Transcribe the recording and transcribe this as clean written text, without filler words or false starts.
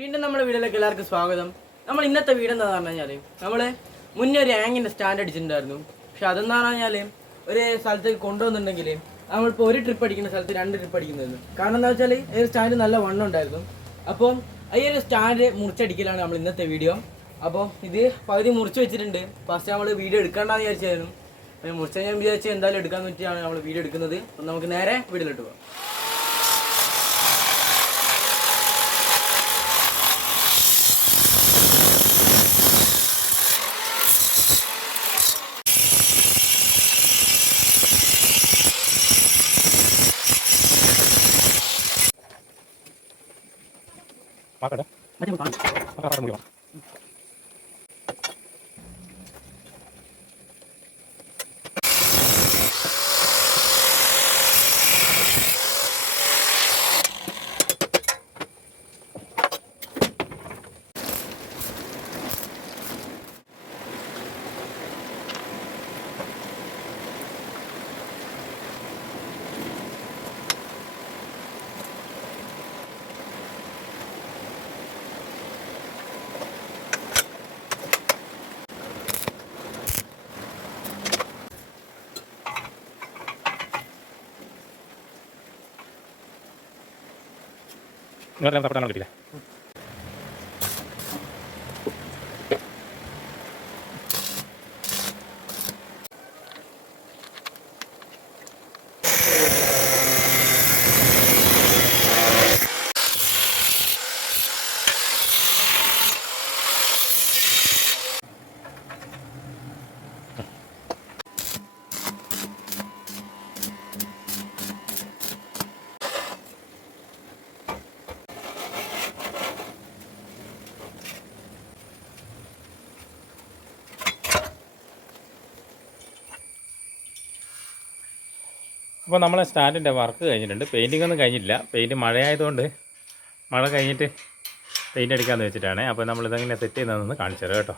വീണ്ടും നമ്മുടെ വീഡിയോയിലേക്ക് എല്ലാവർക്കും സ്വാഗതം. നമ്മൾ ഇന്നത്തെ വീഡിയോ എന്താണെന്ന് പറഞ്ഞു കഴിഞ്ഞാൽ നമ്മൾ മുന്നേ ഒരു ആങ്ങിൻ്റെ സ്റ്റാൻഡ് അടിച്ചിട്ടുണ്ടായിരുന്നു. പക്ഷെ അതെന്ന് പറഞ്ഞാൽ ഒരു സ്ഥലത്തേക്ക് കൊണ്ടുവന്നിട്ടുണ്ടെങ്കിൽ നമ്മളിപ്പോൾ ഒരു ട്രിപ്പ് അടിക്കുന്ന സ്ഥലത്ത് 2 ട്രിപ്പ് അടിക്കുന്നതായിരുന്നു. കാരണം എന്താ വെച്ചാൽ ഈ ഒരു സ്റ്റാൻഡ് നല്ല വണ്ണം ഉണ്ടായിരുന്നു. അപ്പം ഈ ഒരു സ്റ്റാൻഡ് മുറിച്ചടിക്കലാണ് നമ്മൾ ഇന്നത്തെ വീഡിയോ. അപ്പോൾ ഇത് പകുതി മുറിച്ച് വെച്ചിട്ടുണ്ട്. ഫസ്റ്റ് നമ്മൾ വീഡിയോ എടുക്കേണ്ടെന്ന് വിചാരിച്ചായിരുന്നു. മുറിച്ച് ഞാൻ വിചാരിച്ചാൽ എന്തായാലും എടുക്കാമെന്ന് വെച്ചിട്ടാണ് നമ്മൾ വീഡിയോ എടുക്കുന്നത്. അപ്പം നമുക്ക് നേരെ വീഡിയോയിലിട്ട് പോകാം. Pakai dah. Macam mana? Pakai mulu. Enggak dapat tangan lebih lah. അപ്പോൾ നമ്മളെ സ്റ്റാൻഡിൻ്റെ വർക്ക് കഴിഞ്ഞിട്ടുണ്ട്. പെയിൻറ്റിംഗ് ഒന്നും കഴിഞ്ഞില്ല. പെയിൻറ്റ് മഴയായതുകൊണ്ട് മഴ കഴിഞ്ഞിട്ട് പെയിൻറ്റ് അടിക്കാമെന്ന് വെച്ചിട്ടാണ്. അപ്പോൾ നമ്മളിതെങ്ങനെ സെറ്റ് ചെയ്യുന്നതെന്ന് കാണിച്ചു തരാം കേട്ടോ.